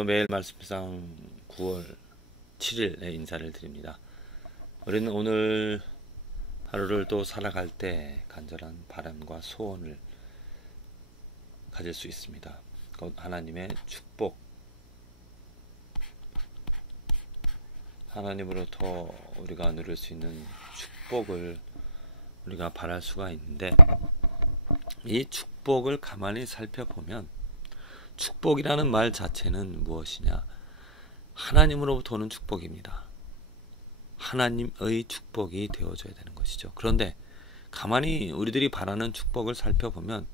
매일 말씀상 9월 7일에 인사를 드립니다. 우리는 오늘 하루를 또 살아갈 때 간절한 바람과 소원을 가질 수 있습니다. 곧 하나님의 축복, 하나님으로부터 우리가 누릴 수 있는 축복을 우리가 바랄 수가 있는데, 이 축복을 가만히 살펴보면 축복이라는 말 자체는 무엇이냐? 하나님으로부터 오는 축복입니다. 하나님의 축복이 되어줘야 되는 것이죠. 그런데 가만히 우리들이 바라는 축복을 살펴보면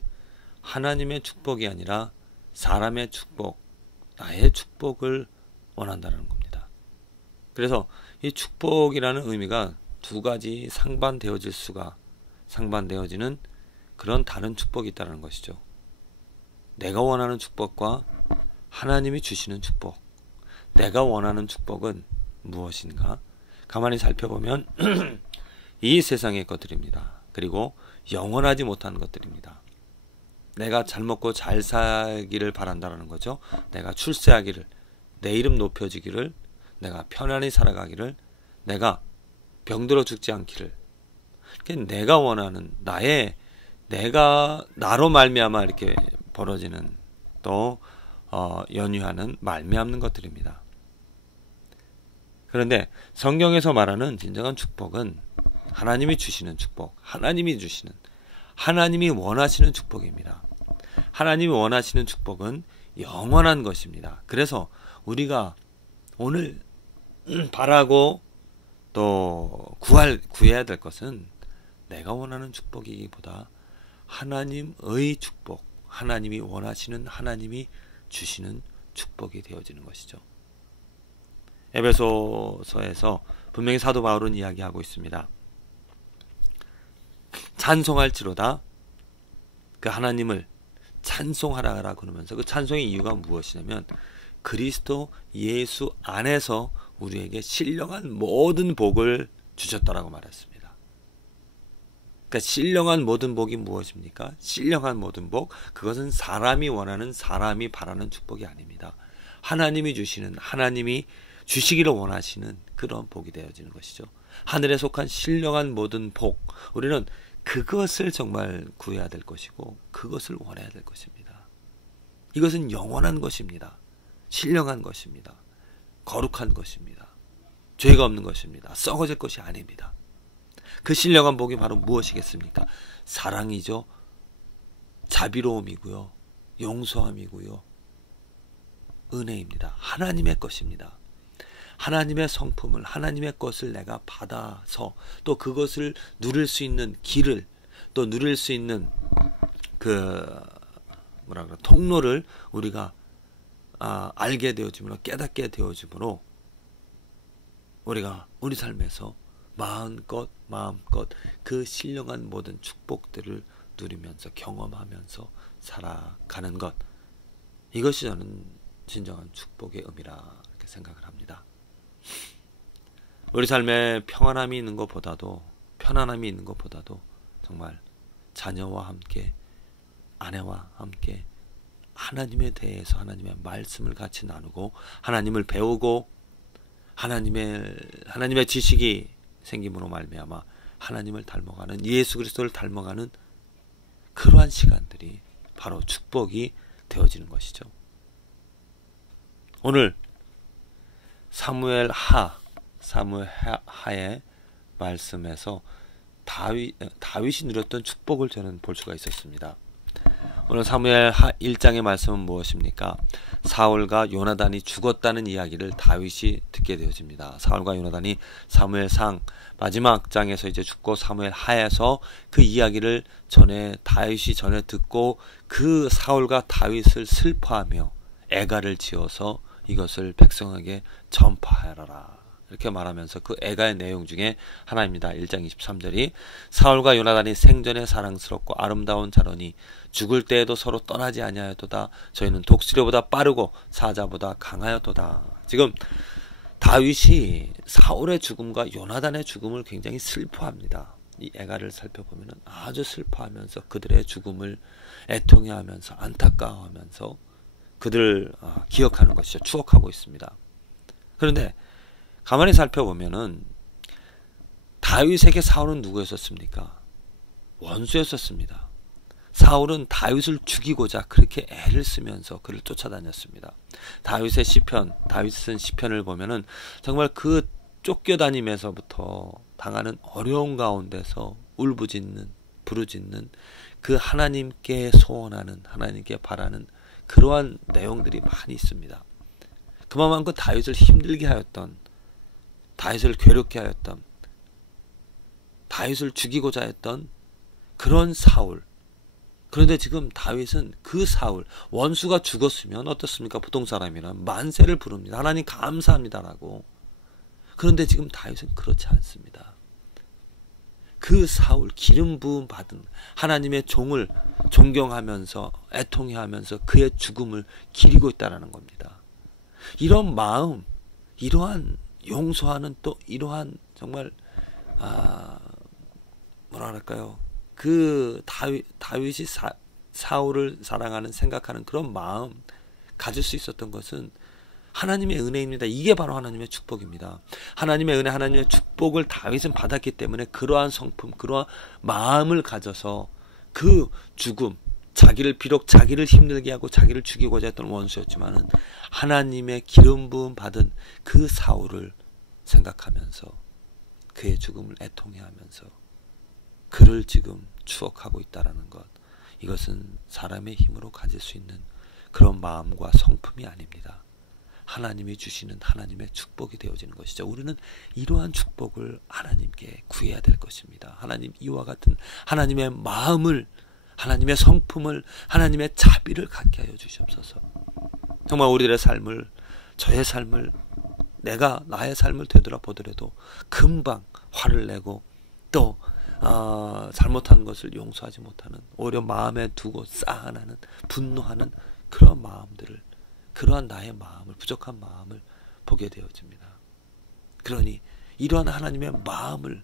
하나님의 축복이 아니라 사람의 축복, 나의 축복을 원한다는 겁니다. 그래서 이 축복이라는 의미가 두 가지 상반되어지는 그런 다른 축복이 있다는 것이죠. 내가 원하는 축복과 하나님이 주시는 축복, 내가 원하는 축복은 무엇인가? 가만히 살펴보면 이 세상의 것들입니다. 그리고 영원하지 못한 것들입니다. 내가 잘 먹고 잘 살기를 바란다는 거죠. 내가 출세하기를, 내 이름 높여지기를, 내가 편안히 살아가기를, 내가 병들어 죽지 않기를, 내가 원하는 내가 나로 말미암아 이렇게 벌어지는 또 연유하는 말미암는 것들입니다. 그런데 성경에서 말하는 진정한 축복은 하나님이 주시는 축복, 하나님이 원하시는 축복입니다. 하나님이 원하시는 축복은 영원한 것입니다. 그래서 우리가 오늘 바라고 또 구해야 될 것은 내가 원하는 축복이기보다 하나님의 축복, 하나님이 원하시는, 하나님이 주시는 축복이 되어지는 것이죠. 에베소서에서 분명히 사도 바울은 이야기하고 있습니다. 찬송할지로다, 그 하나님을 찬송하라 그러면서 그 찬송의 이유가 무엇이냐면 그리스도 예수 안에서 우리에게 신령한 모든 복을 주셨다라고 말했습니다. 그러니까 신령한 모든 복이 무엇입니까? 신령한 모든 복, 그것은 사람이 원하는, 사람이 바라는 축복이 아닙니다. 하나님이 주시는, 하나님이 주시기를 원하시는 그런 복이 되어지는 것이죠. 하늘에 속한 신령한 모든 복, 우리는 그것을 정말 구해야 될 것이고 그것을 원해야 될 것입니다. 이것은 영원한 것입니다. 신령한 것입니다. 거룩한 것입니다. 죄가 없는 것입니다. 썩어질 것이 아닙니다. 그 신령한 복이 바로 무엇이겠습니까? 사랑이죠. 자비로움이고요. 용서함이고요. 은혜입니다. 하나님의 것입니다. 하나님의 성품을, 하나님의 것을 내가 받아서 또 그것을 누릴 수 있는 길을, 또 누릴 수 있는 통로를 우리가 알게 되어짐으로, 깨닫게 되어짐으로 우리가 우리 삶에서 마음껏 그 신령한 모든 축복들을 누리면서 경험하면서 살아가는 것, 이것이 저는 진정한 축복의 의미라 이렇게 생각을 합니다. 우리 삶에 편안함이 있는 것보다도 정말 자녀와 함께, 아내와 함께 하나님에 대해서 하나님의 말씀을 같이 나누고 하나님을 배우고 하나님의 지식이 생김으로 말미암아 하나님을 닮아가는, 예수 그리스도를 닮아가는 그러한 시간들이 바로 축복이 되어지는 것이죠. 오늘 사무엘 하의 말씀에서 다윗이 누렸던 축복을 저는 볼 수가 있었습니다. 오늘 사무엘 하 1장의 말씀은 무엇입니까? 사울과 요나단이 죽었다는 이야기를 다윗이 듣게 되어집니다. 사울과 요나단이 사무엘상 마지막 장에서 이제 죽고 사무엘 하에서 그 이야기를 다윗이 전에 듣고 그 사울과 다윗을 슬퍼하며 애가를 지어서 이것을 백성에게 전파하라 이렇게 말하면서 그 애가의 내용 중에 하나입니다. 1장 23절이 사울과 요나단이 생전에 사랑스럽고 아름다운 자로니 죽을 때에도 서로 떠나지 아니하였도다. 저희는 독수리보다 빠르고 사자보다 강하였도다. 지금 다윗이 사울의 죽음과 요나단의 죽음을 굉장히 슬퍼합니다. 이 애가를 살펴보면 아주 슬퍼하면서 그들의 죽음을 애통해하면서 안타까워하면서 그들을 기억하는 것이죠. 추억하고 있습니다. 그런데 가만히 살펴보면은 다윗에게 사울은 누구였었습니까? 원수였었습니다. 사울은 다윗을 죽이고자 그렇게 애를 쓰면서 그를 쫓아다녔습니다. 다윗의 시편, 다윗 쓴 시편을 보면은 정말 그 쫓겨다니면서부터 당하는 어려운 가운데서 울부짖는, 부르짖는 그 하나님께 소원하는, 하나님께 바라는 그러한 내용들이 많이 있습니다. 그만큼 다윗을 힘들게 하였던, 다윗을 괴롭게 하였던, 다윗을 죽이고자 했던 그런 사울. 그런데 지금 다윗은 그 사울, 원수가 죽었으면 어떻습니까? 보통 사람이란 만세를 부릅니다. 하나님 감사합니다라고. 그런데 지금 다윗은 그렇지 않습니다. 그 사울, 기름 부음 받은 하나님의 종을 존경하면서 애통해하면서 그의 죽음을 기리고 있다는 겁니다. 이런 마음, 이러한 용서하는 또 이러한 정말 뭐라 할까요? 그 다윗이 사울을 사랑하는, 생각하는 그런 마음 가질 수 있었던 것은 하나님의 은혜입니다. 이게 바로 하나님의 축복입니다. 하나님의 은혜, 하나님의 축복을 다윗은 받았기 때문에 그러한 성품, 그러한 마음을 가져서 그 죽음, 비록 자기를 힘들게 하고 자기를 죽이고자 했던 원수였지만은 하나님의 기름 부음 받은 그 사울을 생각하면서 그의 죽음을 애통해하면서 그를 지금 추억하고 있다라는 것, 이것은 사람의 힘으로 가질 수 있는 그런 마음과 성품이 아닙니다. 하나님이 주시는 하나님의 축복이 되어지는 것이죠. 우리는 이러한 축복을 하나님께 구해야 될 것입니다. 하나님, 이와 같은 하나님의 마음을, 하나님의 성품을, 하나님의 자비를 갖게 하여 주시옵소서. 정말 우리들의 삶을, 저의 삶을, 나의 삶을 되돌아보더라도 금방 화를 내고 또 잘못한 것을 용서하지 못하는, 오히려 마음에 두고 쌓아나는, 분노하는 그런 마음들을, 그러한 나의 마음을, 부족한 마음을 보게 되어집니다. 그러니 이러한 하나님의 마음을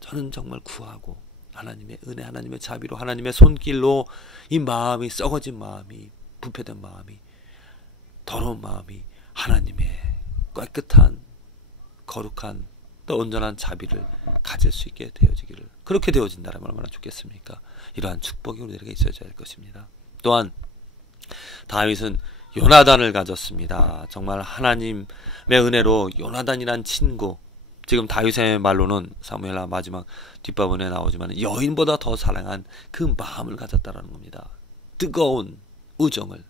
저는 정말 구하고 하나님의 은혜, 하나님의 자비로, 하나님의 손길로 이 마음이, 썩어진 마음이, 부패된 마음이, 더러운 마음이 하나님의 깨끗한, 거룩한, 또 온전한 자비를 가질 수 있게 되어지기를, 그렇게 되어진다면 얼마나 좋겠습니까? 이러한 축복이 우리들에게 있어야 할 것입니다. 또한 다윗은 요나단을 가졌습니다. 정말 하나님의 은혜로 요나단이란 친구, 지금 다윗의 말로는 사무엘하 마지막 뒷부분에 나오지만 여인보다 더 사랑한 그 마음을 가졌다는 겁니다. 뜨거운 우정을.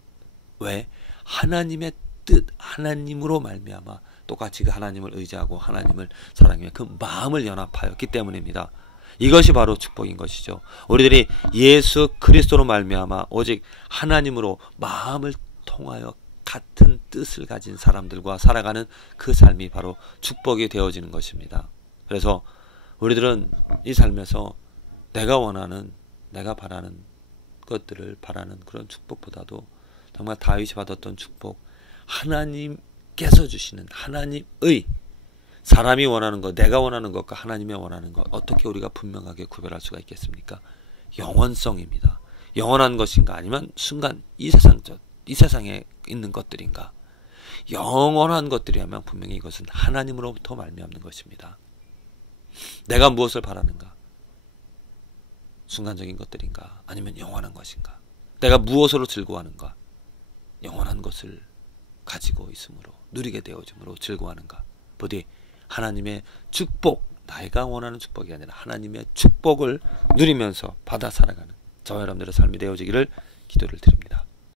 왜? 하나님의 뜻, 하나님으로 말미암아 똑같이 그 하나님을 의지하고 하나님을 사랑하며 그 마음을 연합하였기 때문입니다. 이것이 바로 축복인 것이죠. 우리들이 예수 그리스도로 말미암아 오직 하나님으로 마음을 통하여 같은 뜻을 가진 사람들과 살아가는 그 삶이 바로 축복이 되어지는 것입니다. 그래서 우리들은 이 삶에서 내가 원하는, 내가 바라는 것들을 바라는 그런 축복보다도 정말 다윗이 받았던 축복, 하나님께서 주시는 하나님의, 사람이 원하는 것, 내가 원하는 것과 하나님의 원하는 것, 어떻게 우리가 분명하게 구별할 수가 있겠습니까? 영원성입니다. 영원한 것인가, 아니면 순간 이 세상에 있는 것들인가? 영원한 것들이라면 분명히 이것은 하나님으로부터 말미암는 것입니다. 내가 무엇을 바라는가? 순간적인 것들인가? 아니면 영원한 것인가? 내가 무엇으로 즐거워하는가? 영원한 것을 가지고 있으므로, 누리게 되어짐으로 즐거워하는가? 부디 하나님의 축복, 내가 원하는 축복이 아니라 하나님의 축복을 누리면서 받아 살아가는 저와 여러분들의 삶이 되어지기를 기도를 드립니다.